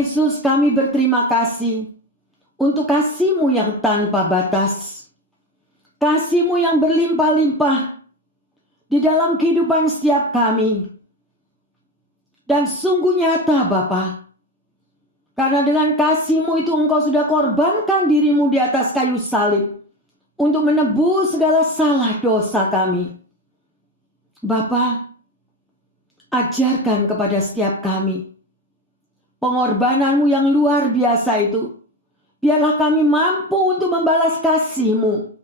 Yesus, kami berterima kasih untuk kasih-Mu yang tanpa batas. Kasih-Mu yang berlimpah-limpah di dalam kehidupan setiap kami. Dan sungguh nyata Bapa, karena dengan kasih-Mu itu Engkau sudah korbankan diri-Mu di atas kayu salib untuk menebus segala salah dosa kami. Bapa, ajarkan kepada setiap kami pengorbanan-Mu yang luar biasa itu. Biarlah kami mampu untuk membalas kasih-Mu,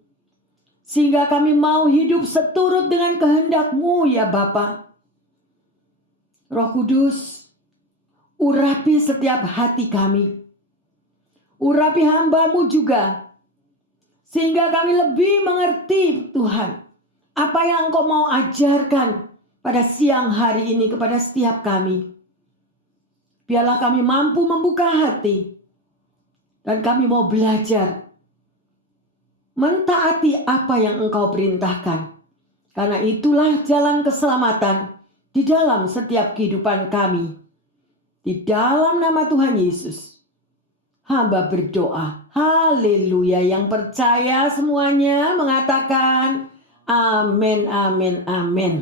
sehingga kami mau hidup seturut dengan kehendak-Mu ya Bapa. Roh Kudus, urapi setiap hati kami. Urapi hamba-Mu juga, sehingga kami lebih mengerti Tuhan apa yang Engkau mau ajarkan pada siang hari ini kepada setiap kami. Biarlah kami mampu membuka hati, dan kami mau belajar mentaati apa yang Engkau perintahkan. Karena itulah jalan keselamatan di dalam setiap kehidupan kami. Di dalam nama Tuhan Yesus, hamba berdoa. Haleluya. Yang percaya semuanya mengatakan amin, amin, amin.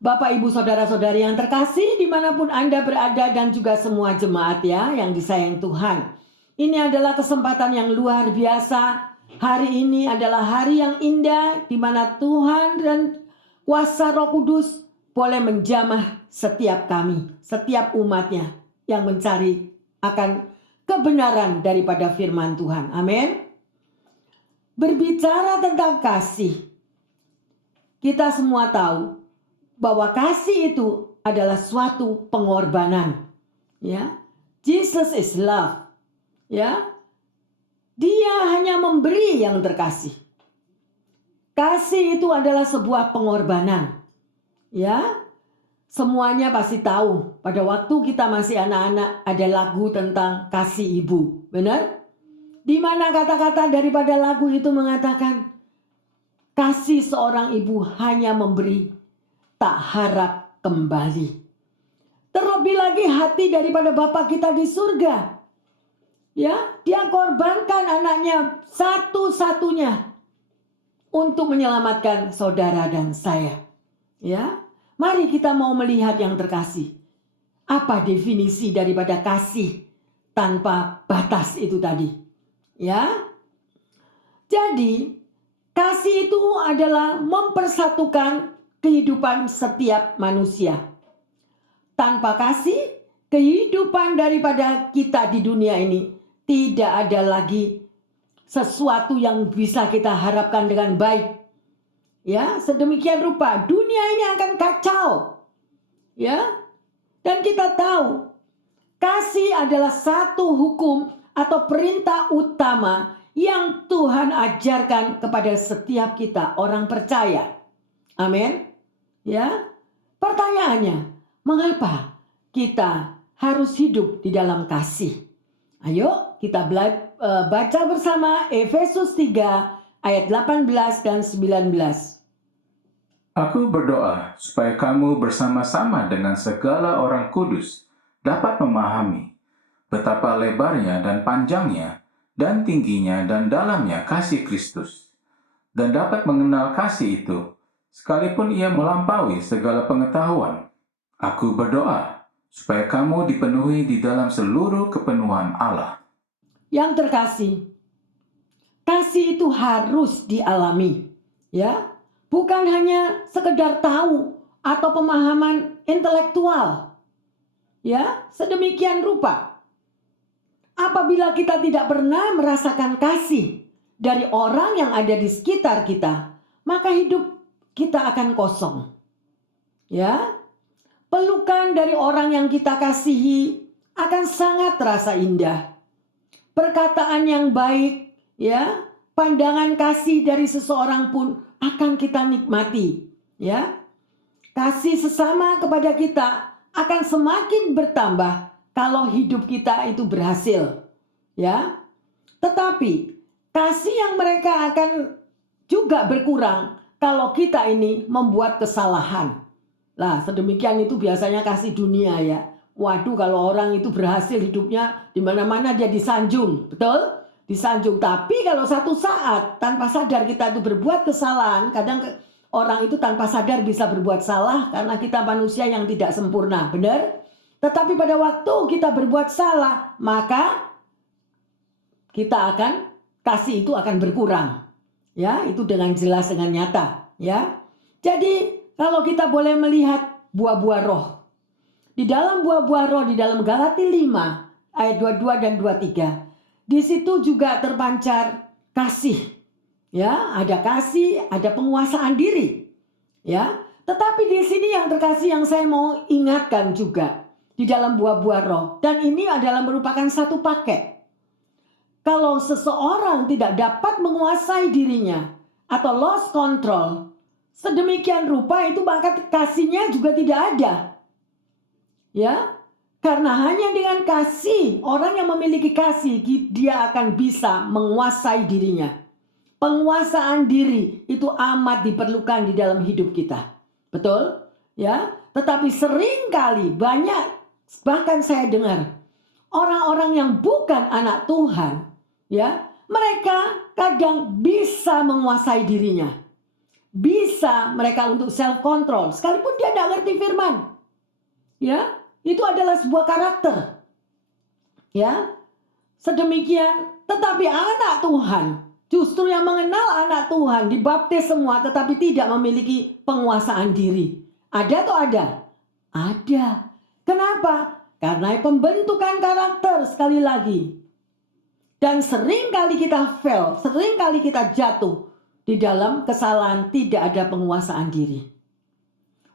Bapak, Ibu, Saudara-saudari yang terkasih dimanapun Anda berada dan juga semua jemaat ya yang disayang Tuhan. Ini adalah kesempatan yang luar biasa. Hari ini adalah hari yang indah di mana Tuhan dan kuasa Roh Kudus boleh menjamah setiap kami, setiap umatnya yang mencari akan kebenaran daripada firman Tuhan. Amin. Berbicara tentang kasih, kita semua tahu bahwa kasih itu adalah suatu pengorbanan. Ya, Jesus is love. Ya, Dia hanya memberi yang terkasih. Kasih itu adalah sebuah pengorbanan. Ya, semuanya pasti tahu pada waktu kita masih anak-anak ada lagu tentang kasih ibu, benar? Di mana kata-kata daripada lagu itu mengatakan kasih seorang ibu hanya memberi, tak harap kembali. Terlebih lagi hati daripada Bapa kita di surga. Ya, Dia korbankan anaknya satu-satunya untuk menyelamatkan saudara dan saya. Ya, mari kita mau melihat yang terkasih. Apa definisi daripada kasih tanpa batas itu tadi? Ya. Jadi, kasih itu adalah mempersatukan kehidupan setiap manusia. Tanpa kasih, kehidupan daripada kita di dunia ini tidak ada lagi sesuatu yang bisa kita harapkan dengan baik. Ya, sedemikian rupa dunia ini akan kacau. Ya. Dan kita tahu kasih adalah satu hukum atau perintah utama yang Tuhan ajarkan kepada setiap kita orang percaya. Amin. Ya, pertanyaannya, mengapa kita harus hidup di dalam kasih? Ayo kita baca bersama Efesus 3 ayat 18 dan 19. Aku berdoa supaya kamu bersama-sama dengan segala orang kudus dapat memahami betapa lebarnya dan panjangnya dan tingginya dan dalamnya kasih Kristus, dan dapat mengenal kasih itu sekalipun ia melampaui segala pengetahuan. Aku berdoa supaya kamu dipenuhi di dalam seluruh kepenuhan Allah. Yang terkasih, kasih itu harus dialami, ya, bukan hanya sekedar tahu atau pemahaman intelektual, ya, sedemikian rupa. Apabila kita tidak pernah merasakan kasih dari orang yang ada di sekitar kita, maka hidup kita akan kosong. Ya, pelukan dari orang yang kita kasihi akan sangat terasa indah. Perkataan yang baik, ya, pandangan kasih dari seseorang pun akan kita nikmati, ya. Kasih sesama kepada kita akan semakin bertambah kalau hidup kita itu berhasil, ya. Tetapi kasih yang mereka akan juga berkurang kalau kita ini membuat kesalahan. Lah, sedemikian itu biasanya kasih dunia ya. Waduh, kalau orang itu berhasil hidupnya di mana-mana dia disanjung, betul? Disanjung. Tapi kalau satu saat tanpa sadar kita itu berbuat kesalahan, kadang orang itu tanpa sadar bisa berbuat salah karena kita manusia yang tidak sempurna, benar? Tetapi pada waktu kita berbuat salah, maka kita akan kasih itu akan berkurang. Ya, itu dengan jelas, dengan nyata, ya. Jadi, kalau kita boleh melihat buah-buah roh. Di dalam buah-buah roh, di dalam Galati 5 ayat 22 dan 23, di situ juga terpancar kasih. Ya, ada kasih, ada penguasaan diri. Ya, tetapi di sini yang terkasih yang saya mau ingatkan juga di dalam buah-buah roh, dan ini adalah merupakan satu paket. Kalau seseorang tidak dapat menguasai dirinya atau lost control, sedemikian rupa itu maka kasihnya juga tidak ada. Ya, karena hanya dengan kasih, orang yang memiliki kasih, dia akan bisa menguasai dirinya. Penguasaan diri itu amat diperlukan di dalam hidup kita. Betul? Ya, tetapi seringkali banyak, bahkan saya dengar orang-orang yang bukan anak Tuhan, ya, mereka kadang bisa menguasai dirinya. Bisa mereka untuk self control sekalipun dia tidak ngerti firman. Ya, itu adalah sebuah karakter. Ya. Sedemikian, tetapi anak Tuhan justru yang mengenal anak Tuhan dibaptis semua tetapi tidak memiliki penguasaan diri. Ada atau ada? Ada. Kenapa? Karena pembentukan karakter sekali lagi. Dan sering kali kita fail, sering kali kita jatuh di dalam kesalahan tidak ada penguasaan diri.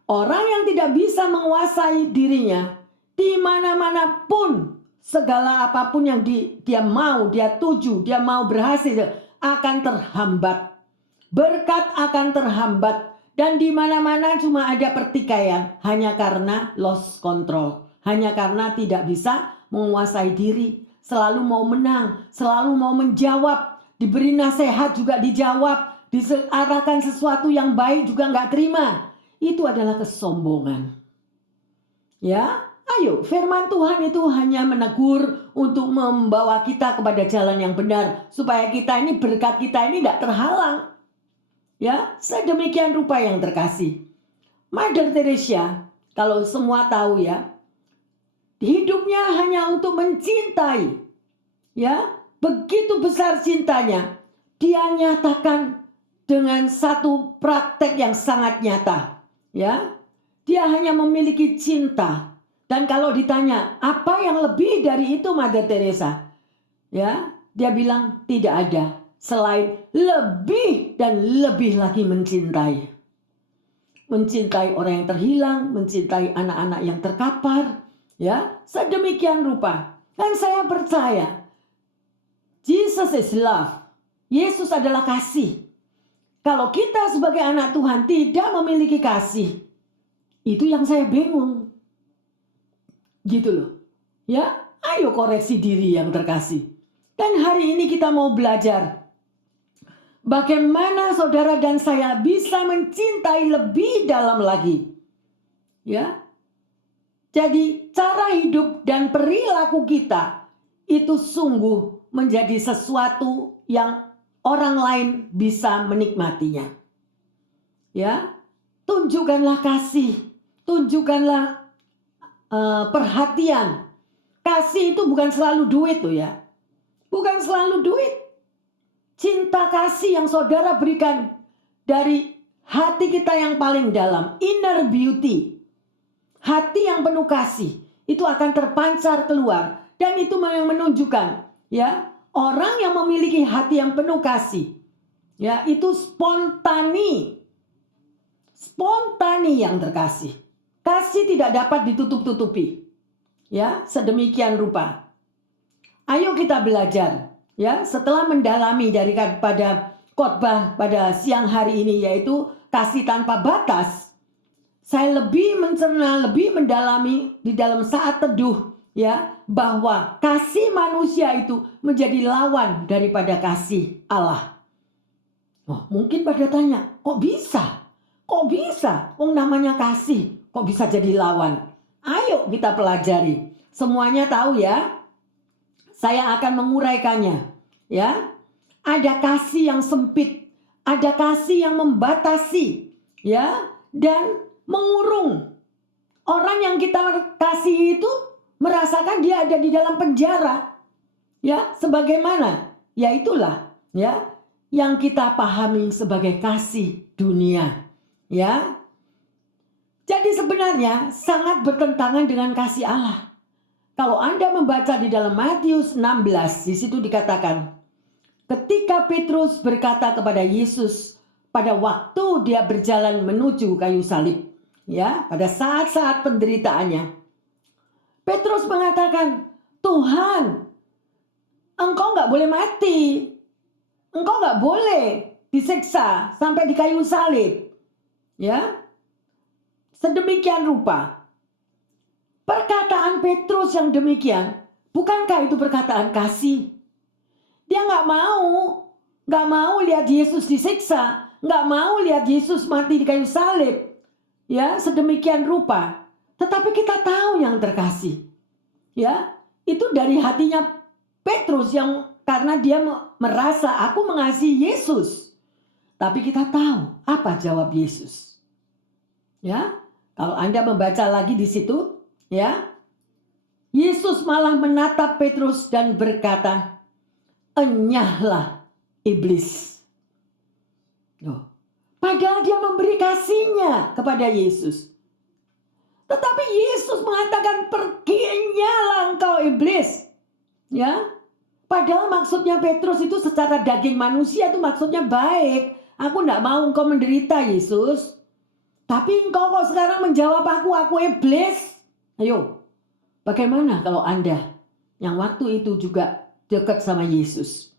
Orang yang tidak bisa menguasai dirinya, di mana-mana pun, segala apapun yang dia mau, dia tuju, dia mau berhasil, akan terhambat. Berkat akan terhambat. Dan di mana-mana cuma ada pertikaian, hanya karena lost control. Hanya karena tidak bisa menguasai diri. Selalu mau menang, selalu mau menjawab. Diberi nasihat juga dijawab. Diarahkan sesuatu yang baik juga nggak terima. Itu adalah kesombongan. Ya, ayo, firman Tuhan itu hanya menegur untuk membawa kita kepada jalan yang benar. Supaya kita ini, berkat kita ini tidak terhalang. Ya, sedemikian rupa yang terkasih. Mother Teresa, kalau semua tahu ya, hidupnya hanya untuk mencintai. Ya, begitu besar cintanya. Dia nyatakan dengan satu praktek yang sangat nyata. Ya, dia hanya memiliki cinta. Dan kalau ditanya, apa yang lebih dari itu Mother Teresa? Ya, dia bilang tidak ada. Selain lebih dan lebih lagi mencintai. Mencintai orang yang terhilang, mencintai anak-anak yang terkapar. Ya, sedemikian rupa. Dan saya percaya, Jesus is love. Yesus adalah kasih. Kalau kita sebagai anak Tuhan tidak memiliki kasih, itu yang saya bingung. Gitu loh. Ya, ayo koreksi diri yang terkasih. Dan hari ini kita mau belajar bagaimana saudara dan saya bisa mencintai lebih dalam lagi. Ya. Jadi cara hidup dan perilaku kita itu sungguh menjadi sesuatu yang orang lain bisa menikmatinya. Ya. Tunjukkanlah kasih, tunjukkanlah perhatian. Kasih itu bukan selalu duit loh ya. Bukan selalu duit. Cinta kasih yang saudara berikan dari hati kita yang paling dalam, inner beauty. Hati yang penuh kasih itu akan terpancar keluar dan itu yang menunjukkan ya, orang yang memiliki hati yang penuh kasih ya, itu spontani. Spontani yang terkasih. Kasih tidak dapat ditutup-tutupi. Ya, sedemikian rupa. Ayo kita belajar. Ya, setelah mendalami daripada khotbah pada siang hari ini yaitu kasih tanpa batas, saya lebih mencerna, lebih mendalami di dalam saat teduh ya, bahwa kasih manusia itu menjadi lawan daripada kasih Allah. Oh, mungkin pada tanya, kok bisa? Kok bisa? Namanya kasih, kok bisa jadi lawan? Ayo kita pelajari. Semuanya tahu ya. Saya akan menguraikannya. Ya. Ada kasih yang sempit, ada kasih yang membatasi, ya, dan mengurung. Orang yang kita kasih itu merasakan dia ada di dalam penjara. Ya, sebagaimana? Ya itulah, ya, yang kita pahami sebagai kasih dunia. Ya. Jadi sebenarnya sangat bertentangan dengan kasih Allah. Kalau Anda membaca di dalam Matius 16, di situ dikatakan, ketika Petrus berkata kepada Yesus pada waktu dia berjalan menuju kayu salib, ya, pada saat-saat penderitaannya, Petrus mengatakan, Tuhan, Engkau nggak boleh mati, Engkau nggak boleh disiksa sampai di kayu salib, ya. Sedemikian rupa. Perkataan Petrus yang demikian, bukankah itu perkataan kasih? Dia nggak mau lihat Yesus disiksa, nggak mau lihat Yesus mati di kayu salib, ya, sedemikian rupa. Tetapi kita tahu yang terkasih, ya, itu dari hatinya Petrus yang karena dia merasa aku mengasihi Yesus. Tapi kita tahu apa jawab Yesus, ya. Kalau Anda membaca lagi di situ, ya, Yesus malah menatap Petrus dan berkata, enyahlah iblis. Loh, padahal dia memberi kasihnya kepada Yesus. Tetapi Yesus mengatakan, pergi, enyahlah engkau iblis. Ya, padahal maksudnya Petrus itu secara daging manusia itu maksudnya baik. Aku tidak mau engkau menderita, Yesus. Tapi engkau kok sekarang menjawab aku iblis. Ayo, bagaimana kalau Anda yang waktu itu juga dekat sama Yesus?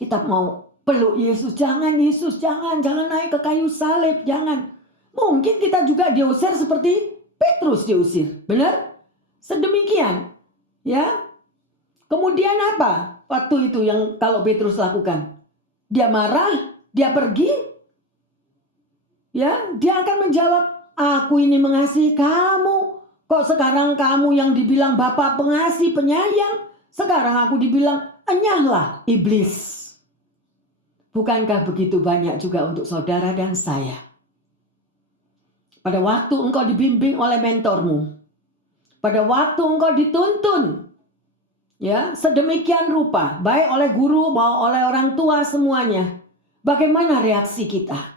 Kita mau peluk Yesus, jangan Yesus, jangan naik ke kayu salib, jangan. Mungkin kita juga diusir seperti Petrus diusir, benar? Sedemikian, ya. Kemudian apa waktu itu yang kalau Petrus lakukan? Dia marah, dia pergi. Ya, dia akan menjawab, aku ini mengasihi kamu. Kok sekarang kamu yang dibilang Bapa pengasih, penyayang, sekarang aku dibilang enyahlah iblis. Bukankah begitu banyak juga untuk saudara dan saya? Pada waktu engkau dibimbing oleh mentormu, pada waktu engkau dituntun, ya, sedemikian rupa, baik oleh guru maupun oleh orang tua semuanya, bagaimana reaksi kita?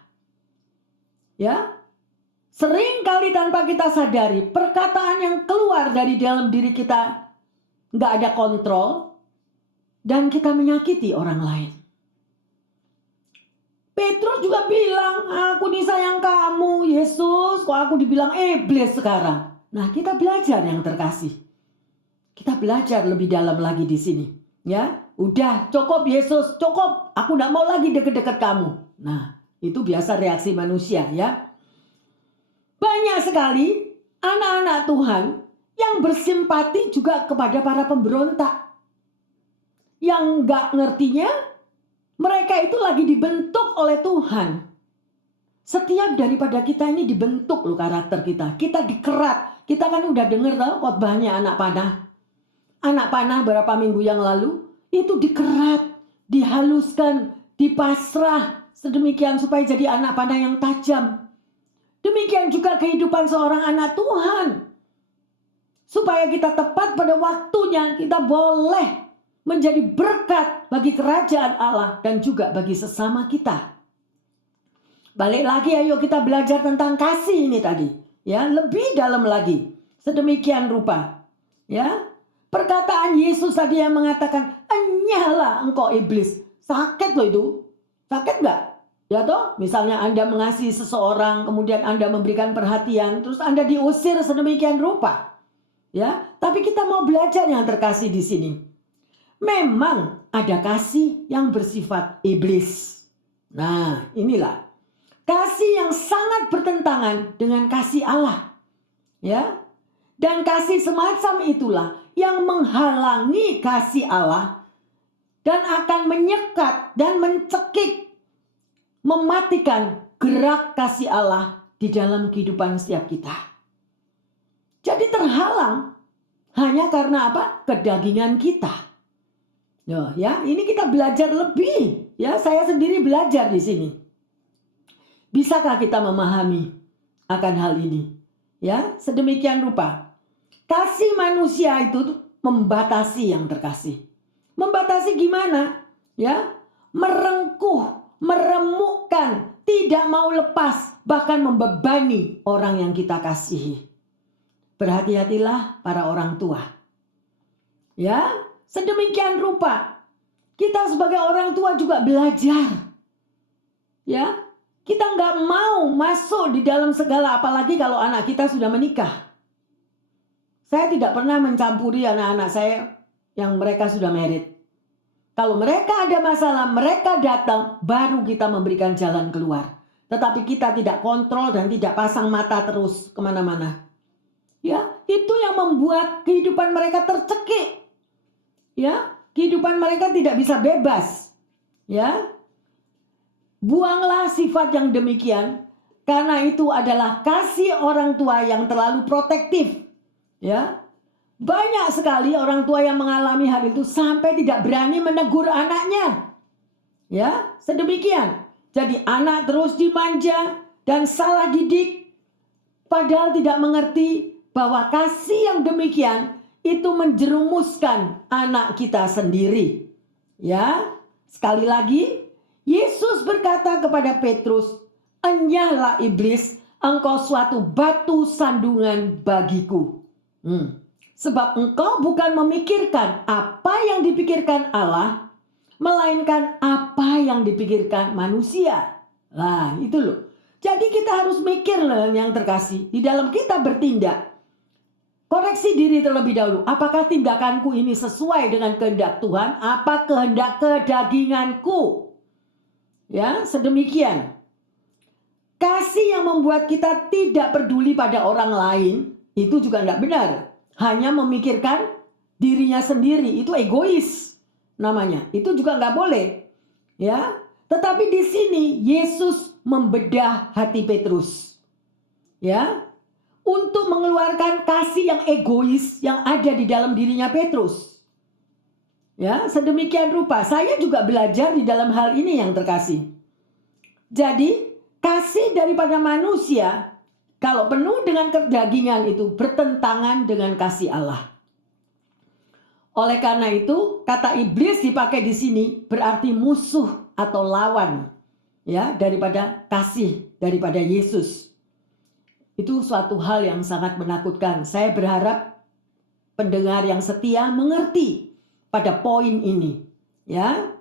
Ya, sering kali tanpa kita sadari, perkataan yang keluar dari dalam diri kita nggak ada kontrol, dan kita menyakiti orang lain. Petrus juga bilang, aku nih sayang kamu, Yesus, kok aku dibilang iblis sekarang? Nah, kita belajar yang terkasih. Kita belajar lebih dalam lagi di sini. Ya, udah cukup Yesus, cukup. Aku nggak mau lagi deket-deket kamu. Nah, itu biasa reaksi manusia, ya. Banyak sekali anak-anak Tuhan yang bersimpati juga kepada para pemberontak. Yang nggak ngertinya, mereka itu lagi dibentuk oleh Tuhan. Setiap daripada kita ini dibentuk loh karakter kita. Kita dikerat. Kita kan udah denger tau khotbahnya anak panah. Anak panah berapa minggu yang lalu itu dikerat, dihaluskan, dipasrah sedemikian supaya jadi anak panah yang tajam. Demikian juga kehidupan seorang anak Tuhan. Supaya kita tepat pada waktunya, kita boleh menjadi berkat bagi kerajaan Allah dan juga bagi sesama kita. Balik lagi, ayo kita belajar tentang kasih ini tadi, ya, lebih dalam lagi. Sedemikian rupa, ya. Perkataan Yesus tadi yang mengatakan, enyahlah engkau iblis. Sakit loh itu. Sakit nggak? Ya toh, misalnya Anda mengasihi seseorang, kemudian Anda memberikan perhatian, terus Anda diusir sedemikian rupa. Ya, tapi kita mau belajar yang terkasih di sini. Memang ada kasih yang bersifat iblis. Nah, inilah kasih yang sangat bertentangan dengan kasih Allah. Ya. Dan kasih semacam itulah yang menghalangi kasih Allah dan akan menyekat dan mencekik, mematikan gerak kasih Allah di dalam kehidupan setiap kita. terhalang hanya karena apa? Kedagingan kita. Nah, ya, ini kita belajar lebih. Ya, saya sendiri belajar di sini. Bisakah kita memahami akan hal ini? Ya, sedemikian rupa. Kasih manusia itu membatasi yang terkasih. Membatasi gimana? Ya, merengkuh, meremukkan, tidak mau lepas, bahkan membebani orang yang kita kasihi. Berhati-hatilah para orang tua. Ya, sedemikian rupa kita sebagai orang tua juga belajar. Ya, kita nggak mau masuk di dalam segala, apalagi kalau anak kita sudah menikah. Saya tidak pernah mencampuri anak-anak saya yang mereka sudah married. Kalau mereka ada masalah, mereka datang, baru kita memberikan jalan keluar. Tetapi kita tidak kontrol dan tidak pasang mata terus kemana-mana. Ya, itu yang membuat kehidupan mereka tercekik. Ya, kehidupan mereka tidak bisa bebas. Ya, buanglah sifat yang demikian, karena itu adalah kasih orang tua yang terlalu protektif. Ya, banyak sekali orang tua yang mengalami hal itu sampai tidak berani menegur anaknya. Ya, sedemikian. Jadi anak terus dimanja dan salah didik, padahal tidak mengerti bahwa kasih yang demikian itu menjerumuskan anak kita sendiri. Ya, sekali lagi, Yesus berkata kepada Petrus, "Enyahlah iblis, engkau suatu batu sandungan bagiku. Sebab engkau bukan memikirkan apa yang dipikirkan Allah, melainkan apa yang dipikirkan manusia." Nah, itu loh. Jadi kita harus mikir loh yang terkasih. Di dalam kita bertindak, koreksi diri terlebih dahulu. Apakah tindakanku ini sesuai dengan kehendak Tuhan? Apa kehendak kedaginganku? Ya, sedemikian. Kasih yang membuat kita tidak peduli pada orang lain, itu juga tidak benar. Hanya memikirkan dirinya sendiri, itu egois namanya. Itu juga nggak boleh. Ya, tetapi di sini Yesus membedah hati Petrus. Ya, untuk mengeluarkan kasih yang egois yang ada di dalam dirinya Petrus. Ya, sedemikian rupa saya juga belajar di dalam hal ini yang terkasih. Jadi, kasih daripada manusia kalau penuh dengan kedagingan itu bertentangan dengan kasih Allah. Oleh karena itu, kata iblis dipakai di sini berarti musuh atau lawan, ya, daripada kasih daripada Yesus. Itu suatu hal yang sangat menakutkan. Saya berharap pendengar yang setia mengerti pada poin ini. Ya,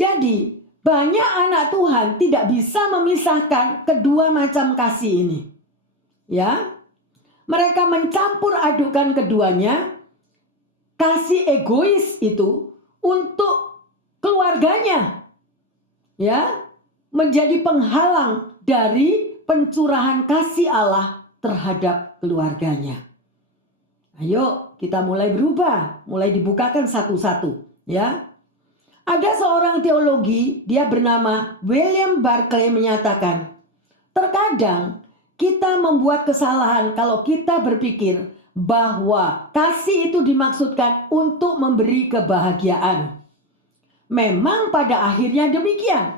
jadi banyak anak Tuhan tidak bisa memisahkan kedua macam kasih ini. Ya, mereka mencampur adukan keduanya. Kasih egois itu untuk keluarganya. Ya, menjadi penghalang dari pencurahan kasih Allah terhadap keluarganya. Ayo kita mulai berubah, mulai dibukakan satu-satu, ya. Ada seorang teologi, dia bernama William Barclay menyatakan, terkadang kita membuat kesalahan kalau kita berpikir bahwa kasih itu dimaksudkan untuk memberi kebahagiaan. Memang pada akhirnya demikian,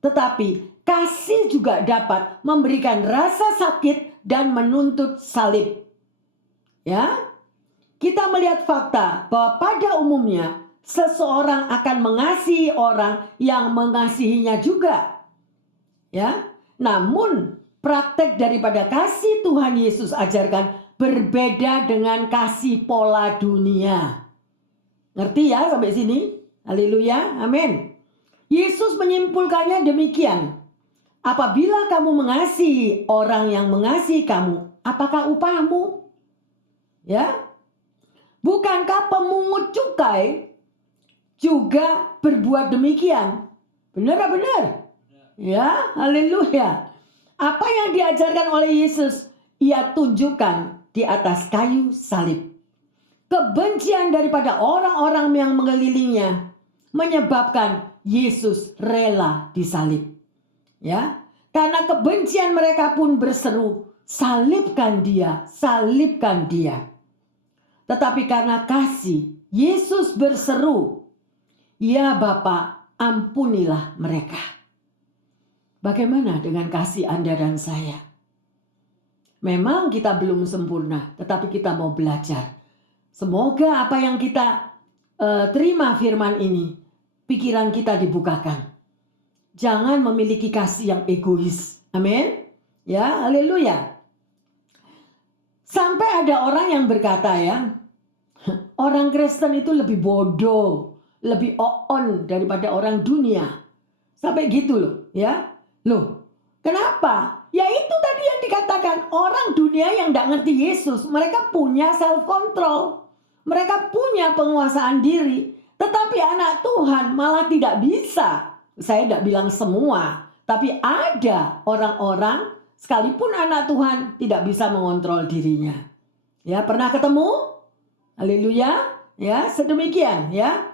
tetapi kasih juga dapat memberikan rasa sakit dan menuntut salib. Ya, kita melihat fakta bahwa pada umumnya seseorang akan mengasihi orang yang mengasihinya juga. Ya, namun praktek daripada kasih Tuhan Yesus ajarkan berbeda dengan kasih pola dunia. Ngerti ya sampai sini? Haleluya, amin. Yesus menyimpulkannya demikian. Apabila kamu mengasihi orang yang mengasihi kamu, apakah upahmu? Ya, bukankah pemungut cukai juga berbuat demikian? Benar-benar. Ya, haleluya. Apa yang diajarkan oleh Yesus, ia tunjukkan di atas kayu salib. Kebencian daripada orang-orang yang mengelilingnya menyebabkan Yesus rela disalib. Ya, karena kebencian mereka pun berseru, salibkan dia, salibkan dia. Tetapi karena kasih, Yesus berseru, "Ya Bapa, ampunilah mereka." Bagaimana dengan kasih Anda dan saya? Memang kita belum sempurna, tetapi kita mau belajar. Semoga apa yang kita terima firman ini, pikiran kita dibukakan. Jangan memiliki kasih yang egois. Amin. Ya, haleluya. Sampai ada orang yang berkata ya, orang Kristen itu lebih bodoh, lebih on daripada orang dunia. Sampai gitu loh, ya. Loh, kenapa? Ya itu tadi yang dikatakan, orang dunia yang tidak ngerti Yesus, mereka punya self control. Mereka punya penguasaan diri. Tetapi anak Tuhan malah tidak bisa. Saya tidak bilang semua, tapi ada orang-orang sekalipun anak Tuhan tidak bisa mengontrol dirinya. Ya, pernah ketemu? Haleluya. Ya, sedemikian ya.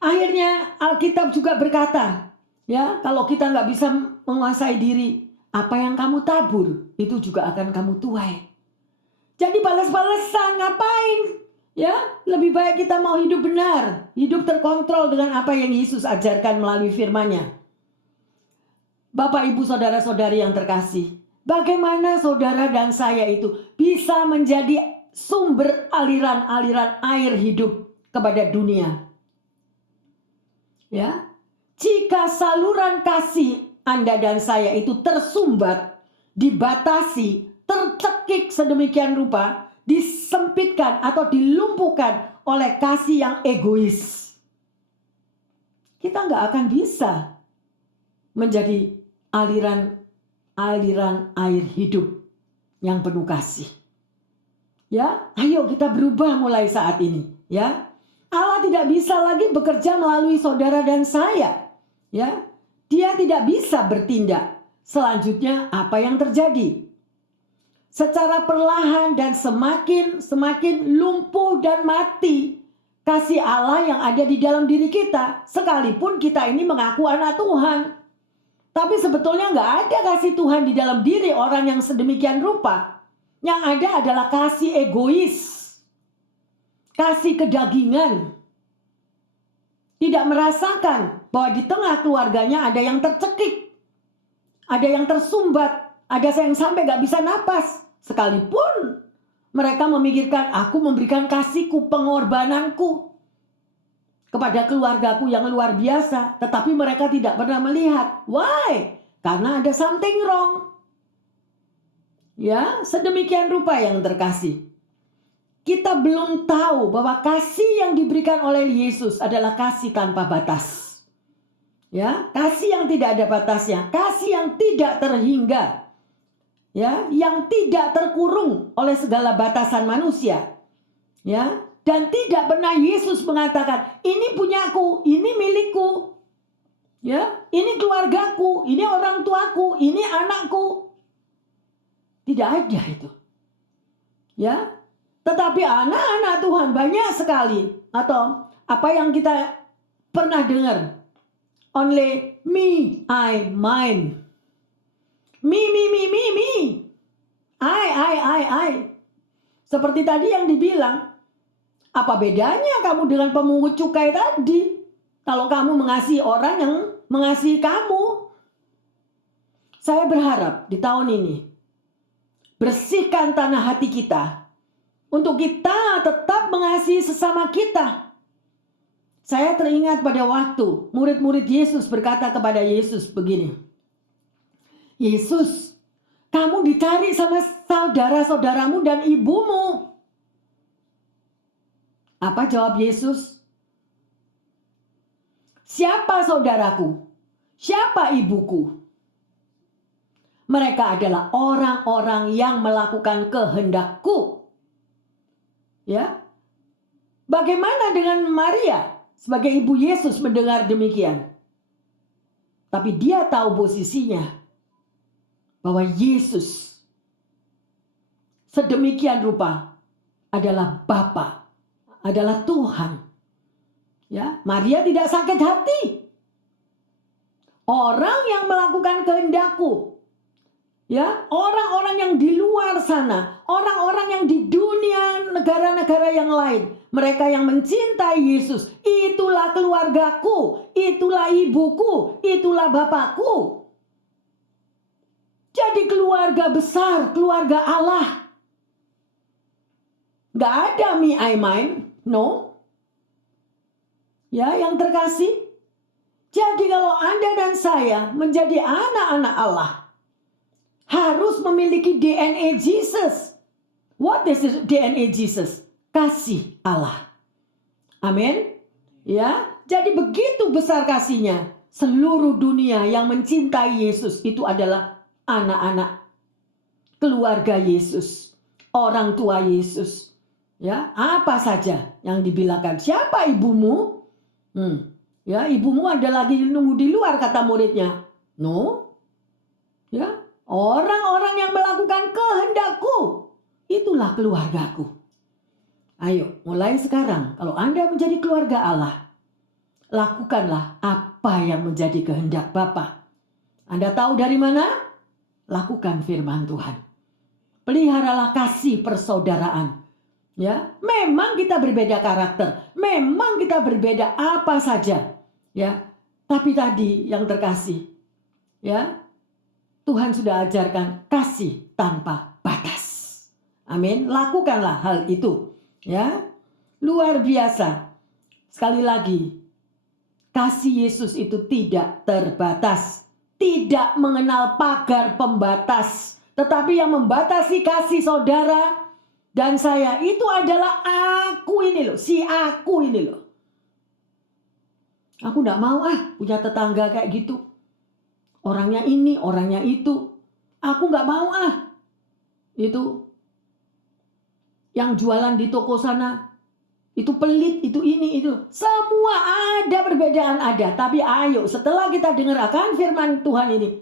Akhirnya Alkitab juga berkata, ya, kalau kita nggak bisa menguasai diri, apa yang kamu tabur itu juga akan kamu tuai. Jadi balas-balesan ngapain? Ya, lebih baik kita mau hidup benar, hidup terkontrol dengan apa yang Yesus ajarkan melalui firman-Nya. Bapak, Ibu, saudara-saudari yang terkasih, bagaimana saudara dan saya itu bisa menjadi sumber aliran-aliran air hidup kepada dunia? Ya, jika saluran kasih Anda dan saya itu tersumbat, dibatasi, tercekik sedemikian rupa, disempitkan atau dilumpuhkan oleh kasih yang egois, kita nggak akan bisa menjadi aliran air hidup yang penuh kasih. Ya, ayo kita berubah mulai saat ini. Ya, Allah tidak bisa lagi bekerja melalui saudara dan saya. Ya, Dia tidak bisa bertindak. Selanjutnya apa yang terjadi? Secara perlahan dan semakin lumpuh dan mati kasih Allah yang ada di dalam diri kita, sekalipun kita ini mengaku anak Tuhan. Tapi sebetulnya nggak ada kasih Tuhan di dalam diri orang yang sedemikian rupa. Yang ada adalah kasih egois, kasih kedagingan. Tidak merasakan bahwa di tengah keluarganya ada yang tercekik, ada yang tersumbat, ada yang sampai gak bisa napas. Sekalipun mereka memikirkan, aku memberikan kasihku, pengorbananku kepada keluargaku yang luar biasa. Tetapi mereka tidak pernah melihat. Why? Karena ada something wrong. Ya, sedemikian rupa yang terkasih. Kita belum tahu bahwa kasih yang diberikan oleh Yesus adalah kasih tanpa batas. Ya, kasih yang tidak ada batasnya, kasih yang tidak terhingga, ya, yang tidak terkurung oleh segala batasan manusia, ya, dan tidak pernah Yesus mengatakan ini punyaku, ini milikku, ya, ini keluargaku, ini orang tuaku, ini anakku, tidak ada itu, ya. Tetapi anak-anak Tuhan banyak sekali, atau apa yang kita pernah dengar. Only me, I, mine. Me. I. Seperti tadi yang dibilang, apa bedanya kamu dengan pemungut cukai tadi? Kalau kamu mengasihi orang yang mengasihi kamu. Saya berharap di tahun ini, bersihkan tanah hati kita, untuk kita tetap mengasihi sesama kita. Saya teringat pada waktu murid-murid Yesus berkata kepada Yesus begini, Yesus, kamu dicari sama saudara-saudaramu dan ibumu. Apa jawab Yesus? Siapa saudaraku? Siapa ibuku? Mereka adalah orang-orang yang melakukan kehendakku. Ya. Bagaimana dengan Maria? Sebagai ibu Yesus mendengar demikian. Tapi dia tahu posisinya. Bahwa Yesus sedemikian rupa adalah Bapa, adalah Tuhan. Ya, Maria tidak sakit hati. Orang yang melakukan kehendakku. Ya, orang-orang yang di luar sana, orang-orang yang di dunia negara-negara yang lain, mereka yang mencintai Yesus, itulah keluargaku, itulah ibuku, itulah bapakku. Jadi keluarga besar, keluarga Allah. Gak ada me, I, mine. No. Ya, yang terkasih. Jadi kalau Anda dan saya menjadi anak-anak Allah, harus memiliki DNA Jesus. What is DNA Jesus? Kasih Allah. Amin. Ya, jadi begitu besar kasihnya. Seluruh dunia yang mencintai Yesus itu adalah anak-anak keluarga Yesus, orang tua Yesus. Ya, apa saja yang dibilangkan. Siapa ibumu? Ya, ibumu ada lagi nunggu di luar, kata muridnya. No. Ya, orang-orang yang melakukan kehendakku, itulah keluargaku. Ayo, mulai sekarang, kalau Anda menjadi keluarga Allah, lakukanlah apa yang menjadi kehendak Bapa. Anda tahu dari mana? Lakukan firman Tuhan. Peliharalah kasih persaudaraan. Ya, memang kita berbeda karakter, memang kita berbeda apa saja. Ya, tapi tadi yang terkasih, ya, Tuhan sudah ajarkan kasih tanpa batas. Amin. Lakukanlah hal itu. Ya, luar biasa. Sekali lagi, kasih Yesus itu tidak terbatas, tidak mengenal pagar pembatas, tetapi yang membatasi kasih saudara dan saya itu adalah aku ini loh, si aku ini loh. Aku gak mau punya tetangga kayak gitu. Orangnya ini, orangnya itu. Aku gak mau itu. Yang jualan di toko sana. Itu pelit, itu ini, itu. Semua ada, perbedaan ada. Tapi ayo setelah kita dengar akan firman Tuhan ini,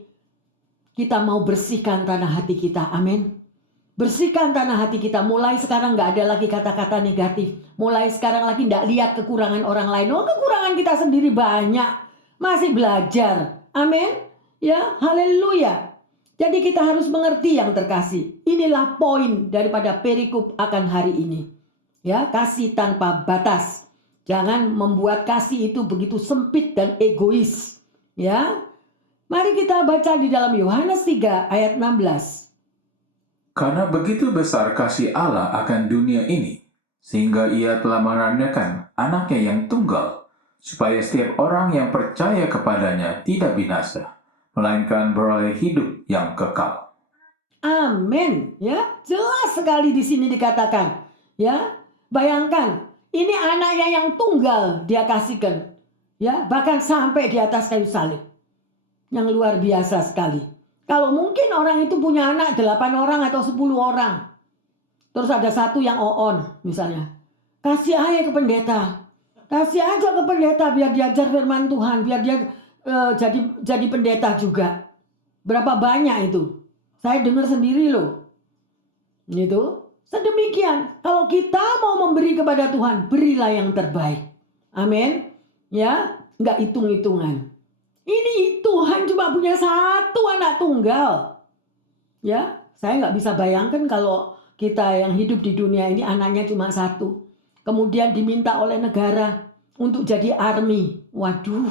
kita mau bersihkan tanah hati kita. Amin. Bersihkan tanah hati kita. Mulai sekarang gak ada lagi kata-kata negatif. Mulai sekarang lagi gak lihat kekurangan orang lain. Oh, kekurangan kita sendiri banyak. Masih belajar. Amin. Ya, haleluya. Jadi kita harus mengerti yang terkasih. Inilah poin daripada perikop akan hari ini. Ya, kasih tanpa batas. Jangan membuat kasih itu begitu sempit dan egois. Ya. Mari kita baca di dalam Yohanes 3 ayat 16. Karena begitu besar kasih Allah akan dunia ini, sehingga ia telah mengaruniakan anaknya yang tunggal, supaya setiap orang yang percaya kepadanya tidak binasa, melainkan beroleh hidup yang kekal. Amin. Ya, jelas sekali di sini dikatakan. Ya, bayangkan, ini anaknya yang tunggal dia kasihkan. Ya, bahkan sampai di atas kayu salib. Yang luar biasa sekali. Kalau mungkin orang itu punya anak 8 orang atau 10 orang. Terus ada satu yang on misalnya. Kasih aja ke pendeta. Kasih aja ke pendeta biar diajar firman Tuhan. Biar dia jadi pendeta juga. Berapa banyak itu? Saya dengar sendiri loh. Gitu. Sedemikian. Kalau kita mau memberi kepada Tuhan, berilah yang terbaik. Amin. Ya, nggak hitung-hitungan. Ini Tuhan cuma punya satu anak tunggal. Ya, saya nggak bisa bayangkan kalau kita yang hidup di dunia ini anaknya cuma satu. Kemudian diminta oleh negara untuk jadi army. Waduh,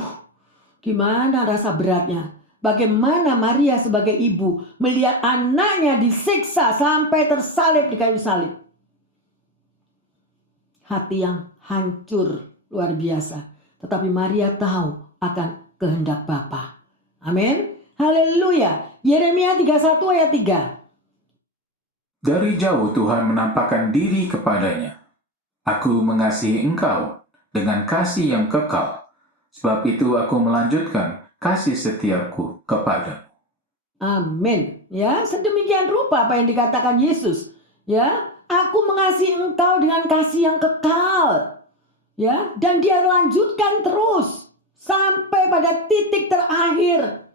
gimana rasa beratnya. Bagaimana Maria sebagai ibu melihat anaknya disiksa sampai tersalib di kayu salib. Hati yang hancur luar biasa. Tetapi Maria tahu akan kehendak Bapa. Amin. Haleluya. Yeremia 31 ayat 3. Dari jauh Tuhan menampakkan diri kepadanya. Aku mengasihi engkau dengan kasih yang kekal. Sebab itu aku melanjutkan kasih setiaku kepadamu. Amin. Ya, sedemikian rupa apa yang dikatakan Yesus. Ya, aku mengasihi engkau dengan kasih yang kekal. Ya, dan dia lanjutkan terus sampai pada titik terakhir.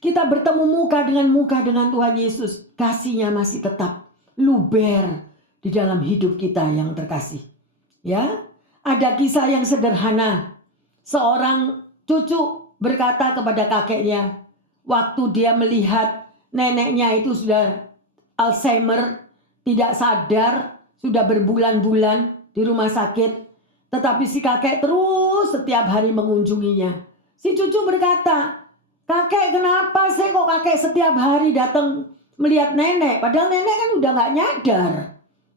Kita bertemu muka dengan Tuhan Yesus. Kasihnya masih tetap luber di dalam hidup kita yang terkasih. Ya, ada kisah yang sederhana. Seorang cucu berkata kepada kakeknya, waktu dia melihat neneknya itu sudah Alzheimer, tidak sadar, sudah berbulan-bulan di rumah sakit, tetapi si kakek terus setiap hari mengunjunginya. Si cucu berkata, "Kakek, kenapa sih kok kakek setiap hari datang melihat nenek?" Padahal nenek kan udah nggak nyadar.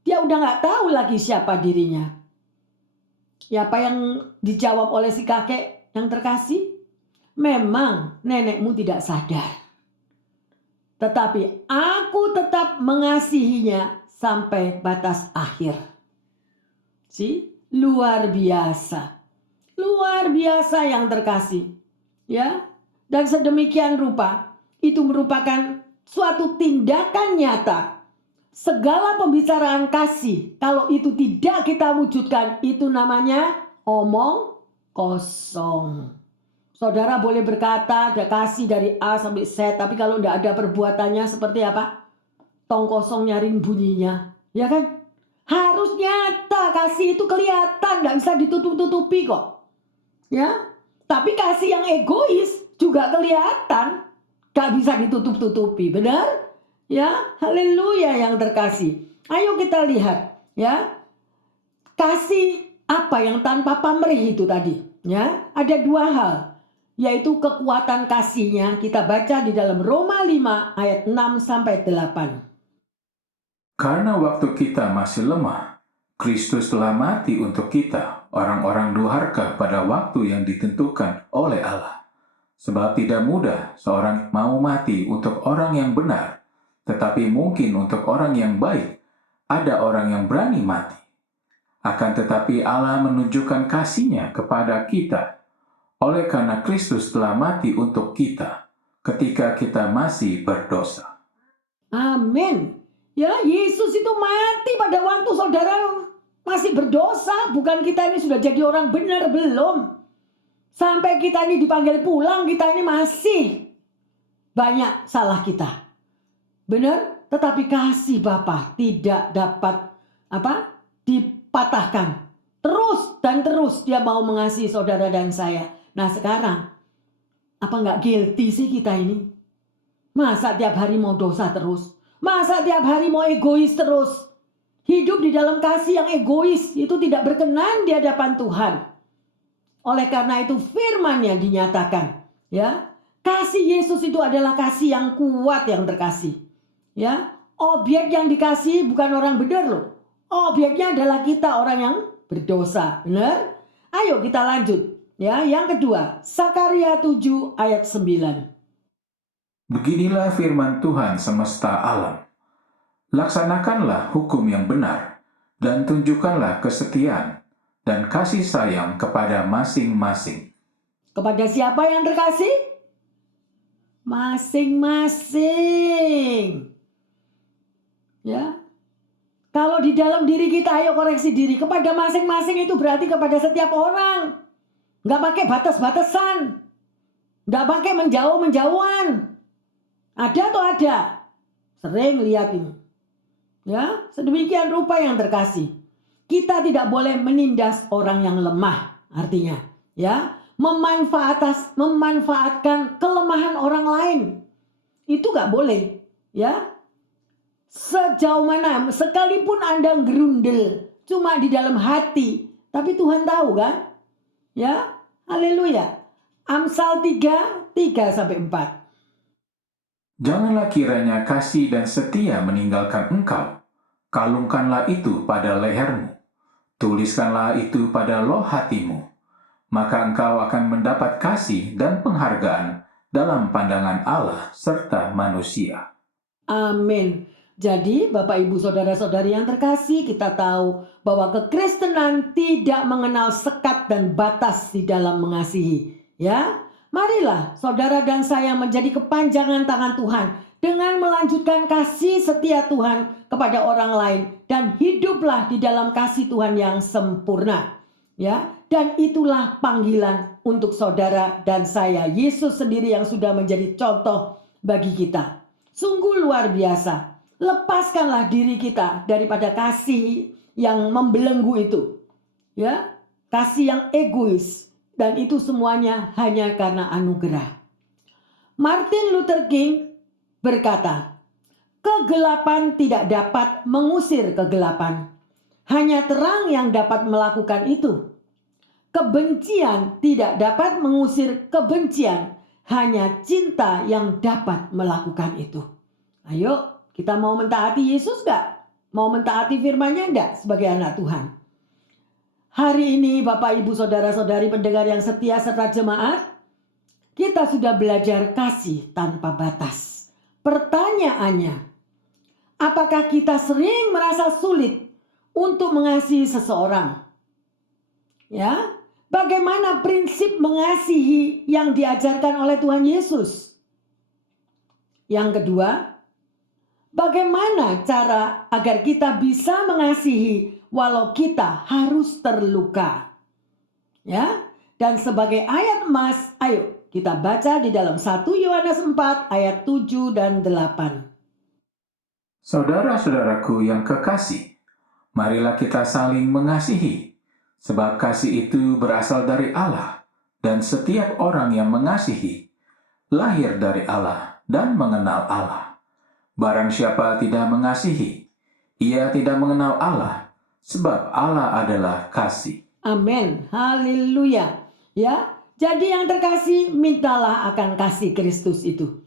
Dia udah nggak tahu lagi siapa dirinya. Ya, apa yang dijawab oleh si kakek yang terkasih? "Memang nenekmu tidak sadar. Tetapi aku tetap mengasihinya sampai batas akhir." Luar biasa. Luar biasa yang terkasih. Ya. Dan sedemikian rupa, itu merupakan suatu tindakan nyata. Segala pembicaraan kasih, kalau itu tidak kita wujudkan, itu namanya omong kosong. Saudara boleh berkata ada kasih dari A sampai Z, tapi kalau tidak ada perbuatannya seperti apa? Tong kosong nyaring bunyinya, ya kan? Harus nyata, kasih itu kelihatan, tidak bisa ditutup-tutupi kok. Ya, tapi kasih yang egois juga kelihatan, gak bisa ditutup-tutupi, benar? Ya, haleluya yang terkasih. Ayo kita lihat, ya. Kasih apa yang tanpa pamrih itu tadi, ya. Ada dua hal, yaitu kekuatan kasihnya. Kita baca di dalam Roma 5 ayat 6 sampai 8. Karena waktu kita masih lemah, Kristus telah mati untuk kita, orang-orang durhaka pada waktu yang ditentukan oleh Allah. Sebab tidak mudah seorang mau mati untuk orang yang benar, tetapi mungkin untuk orang yang baik, ada orang yang berani mati. Akan tetapi Allah menunjukkan kasih-Nya kepada kita, oleh karena Kristus telah mati untuk kita, ketika kita masih berdosa. Amin. Ya, Yesus itu mati pada waktu saudara masih berdosa. Bukan kita ini sudah jadi orang benar, belum. Sampai kita ini dipanggil pulang, kita ini masih banyak salah kita. Benar? Tetapi kasih Bapa tidak dapat dipatahkan. Terus dan terus dia mau mengasihi saudara dan saya. Nah sekarang, apa nggak guilty sih kita ini? Masa tiap hari mau dosa terus? Masa tiap hari mau egois terus? Hidup di dalam kasih yang egois itu tidak berkenan di hadapan Tuhan. Oleh karena itu firman-Nya dinyatakan, ya. Kasih Yesus itu adalah kasih yang kuat yang terkasih. Ya, objek yang dikasihi bukan orang benar loh. Objeknya adalah kita orang yang berdosa, benar? Ayo kita lanjut. Ya, yang kedua, Sakaria 7 ayat 9. Beginilah firman Tuhan semesta alam. Laksanakanlah hukum yang benar, dan tunjukkanlah kesetiaan dan kasih sayang kepada masing-masing. Kepada siapa yang terkasih? Masing-masing. Ya. Kalau di dalam diri kita, ayo koreksi diri. Kepada masing-masing itu berarti kepada setiap orang. Nggak pakai batas-batasan. Nggak pakai menjauh-menjauhan. Ada atau ada? Sering lihat ini. Ya, sedemikian rupa yang terkasih. Kita tidak boleh menindas orang yang lemah. Artinya, ya, memanfaatkan kelemahan orang lain. Itu nggak boleh. Ya, sejauh mana, sekalipun Anda gerundel cuma di dalam hati, tapi Tuhan tahu kan? Ya, haleluya. Amsal 3:3-4. Janganlah kiranya kasih dan setia meninggalkan engkau. Kalungkanlah itu pada lehermu. Tuliskanlah itu pada loh hatimu. Maka engkau akan mendapat kasih dan penghargaan dalam pandangan Allah serta manusia. Amin. Jadi Bapak Ibu Saudara-saudari yang terkasih, kita tahu bahwa kekristenan tidak mengenal sekat dan batas di dalam mengasihi. Ya, marilah saudara dan saya menjadi kepanjangan tangan Tuhan dengan melanjutkan kasih setia Tuhan kepada orang lain dan hiduplah di dalam kasih Tuhan yang sempurna. Ya, dan itulah panggilan untuk saudara dan saya. Yesus sendiri yang sudah menjadi contoh bagi kita. Sungguh luar biasa. Lepaskanlah diri kita daripada kasih yang membelenggu itu. Ya, kasih yang egois, dan itu semuanya hanya karena anugerah. Martin Luther King berkata, kegelapan tidak dapat mengusir kegelapan. Hanya terang yang dapat melakukan itu. Kebencian tidak dapat mengusir kebencian. Hanya cinta yang dapat melakukan itu. Ayo, kita mau mentaati Yesus gak? Mau mentaati firman-Nya enggak sebagai anak Tuhan? Hari ini Bapak Ibu Saudara-saudari pendengar yang setia serta jemaat, kita sudah belajar kasih tanpa batas. Pertanyaannya, apakah kita sering merasa sulit untuk mengasihi seseorang? Ya, bagaimana prinsip mengasihi yang diajarkan oleh Tuhan Yesus? Yang kedua, bagaimana cara agar kita bisa mengasihi walau kita harus terluka? Ya, dan sebagai ayat emas, ayo kita baca di dalam 1 Yohanes 4 ayat 7 dan 8. Saudara-saudaraku yang kekasih, marilah kita saling mengasihi, sebab kasih itu berasal dari Allah, dan setiap orang yang mengasihi lahir dari Allah dan mengenal Allah. Barang siapa tidak mengasihi, ia tidak mengenal Allah, sebab Allah adalah kasih. Amin, haleluya. Ya, jadi yang terkasih, mintalah akan kasih Kristus itu.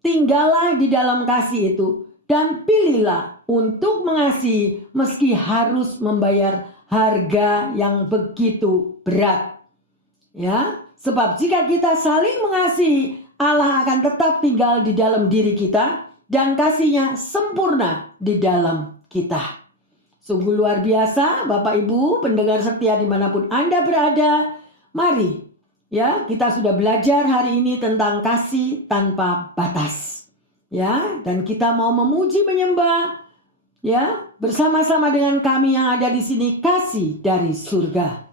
Tinggallah di dalam kasih itu, dan pilihlah untuk mengasihi meski harus membayar harga yang begitu berat. Ya, sebab jika kita saling mengasihi, Allah akan tetap tinggal di dalam diri kita dan kasih-Nya sempurna di dalam kita. Sungguh luar biasa Bapak Ibu pendengar setia dimanapun Anda berada. Mari ya, kita sudah belajar hari ini tentang kasih tanpa batas. Ya, dan kita mau memuji menyembah ya bersama-sama dengan kami yang ada di sini, kasih dari surga.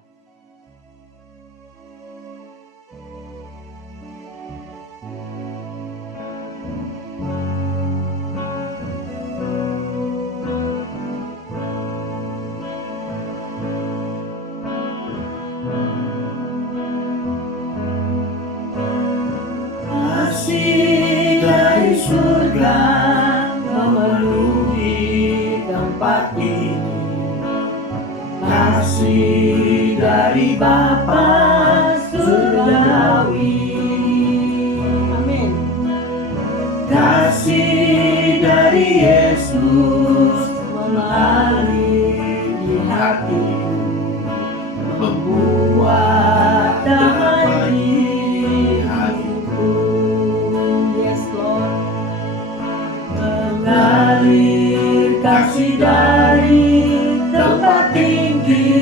Kasih dari surga memenuhi tempat ini. Kasih dari Bapa surgawi. Amin. Kasih dari Yesus mengalir di hati, membuat damai di hatiku. Yes Lord. Mengalir kasih dari tempat tinggi,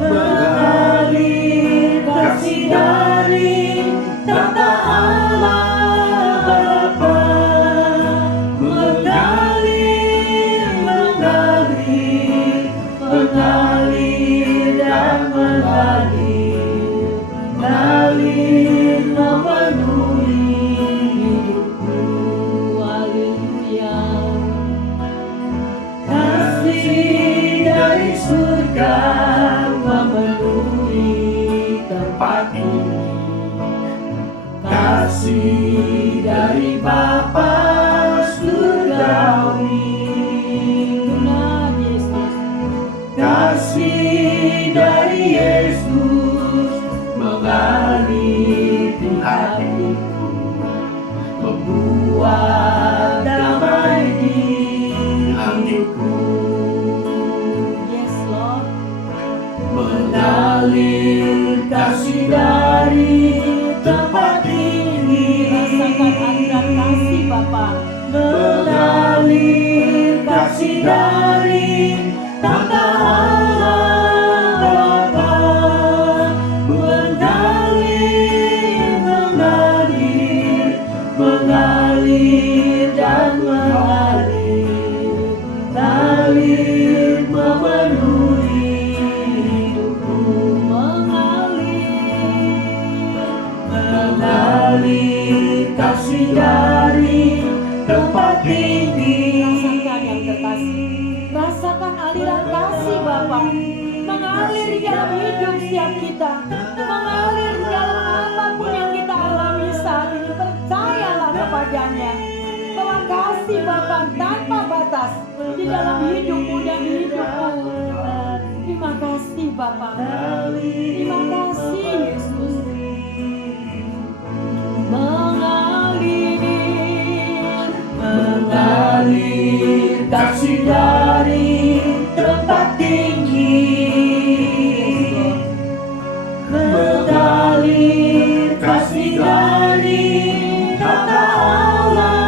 mengalir kasih dari tata Allah Bapa, mengalir dan mengalir memenuhi hidupku. Haleluya. Kasih dari surga memenuhi tempat ini. Kasih dari Bapa surgawi. Benar Yesus. Kasih dari Yesus mengalir di hatiku, membuat damai di hatiku. Yes Lord. Mengalir kasih dari tempat ini. Rasakan aliran kasih Bapa. Mengalir kasih dari tata Allah Bapa, mengalir dan mengalir memenuhi hidupku. Mengalir kasih dari tempat tinggi. Rasakan yang terkasih. Rasakan aliran kasih Bapa. Mengalir di dalam hidup setiap kita. Mengalir di dalam apapun yang kita alami saat ini. Percaya Bapa tanpa batas di dalam hidupmu dan hidupku. Terima kasih Bapa. Terima kasih Yesus. Mengalir kasih dari tempat tinggi, mengalir kasih dari tata Allah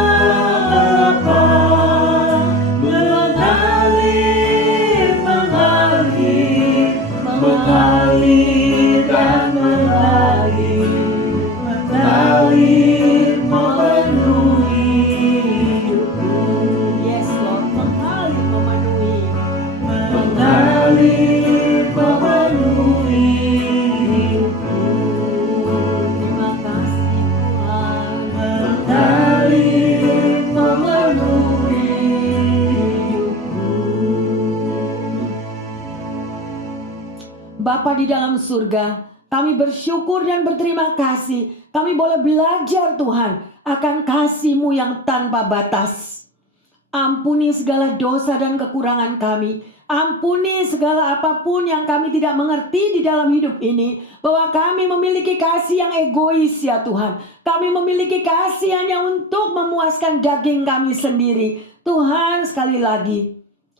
Bapa, mengalir, mengalir, mengalir dan mengalir, mengalir memenuhi hidupku. Yes Lord, mengalir memenuhi. Mengalir memenuhi hidupku. Terima kasih Tuhan. Mengalir memenuhi hidupku. Bapa di dalam surga, kami bersyukur dan berterima kasih. Kami boleh belajar Tuhan akan kasih-Mu yang tanpa batas. Ampuni segala dosa dan kekurangan kami. Ampuni segala apapun yang kami tidak mengerti di dalam hidup ini. Bahwa kami memiliki kasih yang egois ya Tuhan. Kami memiliki kasih hanya untuk memuaskan daging kami sendiri. Tuhan, sekali lagi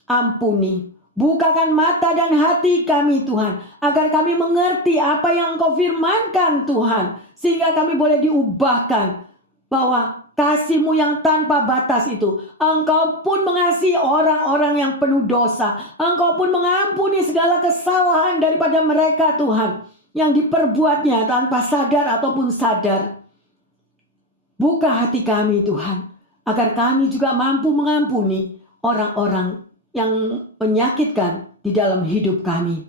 ampuni. Bukakan mata dan hati kami Tuhan. Agar kami mengerti apa yang Engkau firmankan Tuhan. Sehingga kami boleh diubahkan. Bahwa kasih-Mu yang tanpa batas itu, Engkau pun mengasihi orang-orang yang penuh dosa. Engkau pun mengampuni segala kesalahan daripada mereka Tuhan, yang diperbuatnya tanpa sadar ataupun sadar. Buka hati kami Tuhan, agar kami juga mampu mengampuni orang-orang yang menyakitkan di dalam hidup kami.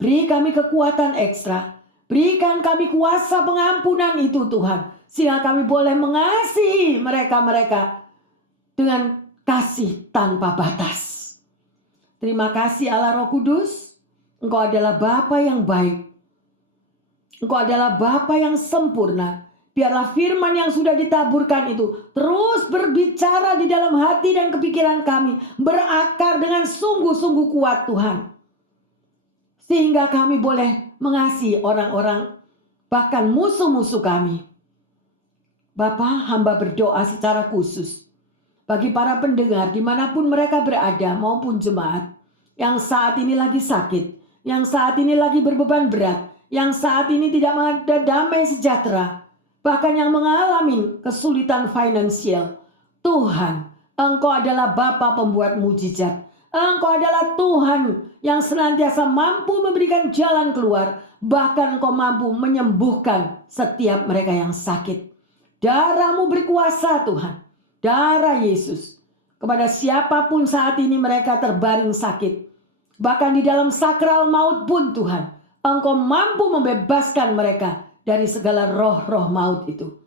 Beri kami kekuatan ekstra. Berikan kami kuasa pengampunan itu Tuhan. Sehingga kami boleh mengasihi mereka-mereka dengan kasih tanpa batas. Terima kasih Allah Roh Kudus. Engkau adalah Bapa yang baik. Engkau adalah Bapa yang sempurna. Biarlah firman yang sudah ditaburkan itu terus berbicara di dalam hati dan kepikiran kami. Berakar dengan sungguh-sungguh kuat Tuhan. Sehingga kami boleh mengasihi orang-orang, bahkan musuh-musuh kami. Bapa, hamba berdoa secara khusus bagi para pendengar dimanapun mereka berada maupun jemaat yang saat ini lagi sakit, yang saat ini lagi berbeban berat, yang saat ini tidak ada damai sejahtera, bahkan yang mengalami kesulitan finansial. Tuhan, Engkau adalah Bapa pembuat mujizat. Engkau adalah Tuhan yang senantiasa mampu memberikan jalan keluar, bahkan Engkau mampu menyembuhkan setiap mereka yang sakit. Darah-Mu berkuasa Tuhan. Darah Yesus. Kepada siapapun saat ini mereka terbaring sakit. Bahkan di dalam sakral maut pun Tuhan. Engkau mampu membebaskan mereka dari segala roh-roh maut itu.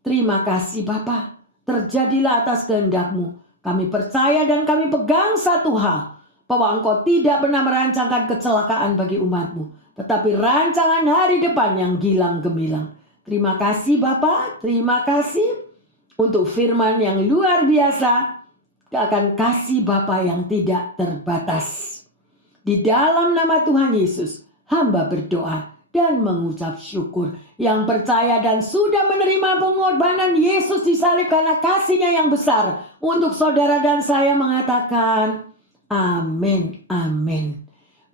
Terima kasih Bapa. Terjadilah atas kehendak-Mu. Kami percaya dan kami pegang satu hal. Bahwa Engkau tidak pernah merancangkan kecelakaan bagi umat-Mu. Tetapi rancangan hari depan yang gilang gemilang. Terima kasih Bapa, terima kasih untuk firman yang luar biasa, akan kasih Bapa yang tidak terbatas. Di dalam nama Tuhan Yesus, hamba berdoa dan mengucap syukur. Yang percaya dan sudah menerima pengorbanan Yesus disalib karena kasih-Nya yang besar. Untuk saudara dan saya mengatakan, amin, amin.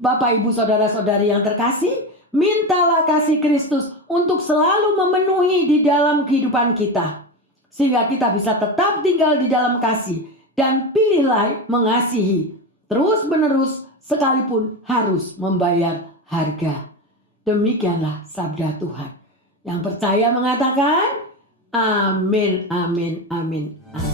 Bapak, Ibu, saudara-saudari yang terkasih, mintalah kasih Kristus untuk selalu memenuhi di dalam kehidupan kita. Sehingga kita bisa tetap tinggal di dalam kasih. Dan pilihlah mengasihi terus menerus sekalipun harus membayar harga. Demikianlah sabda Tuhan. Yang percaya mengatakan, amin, amin, amin, amin.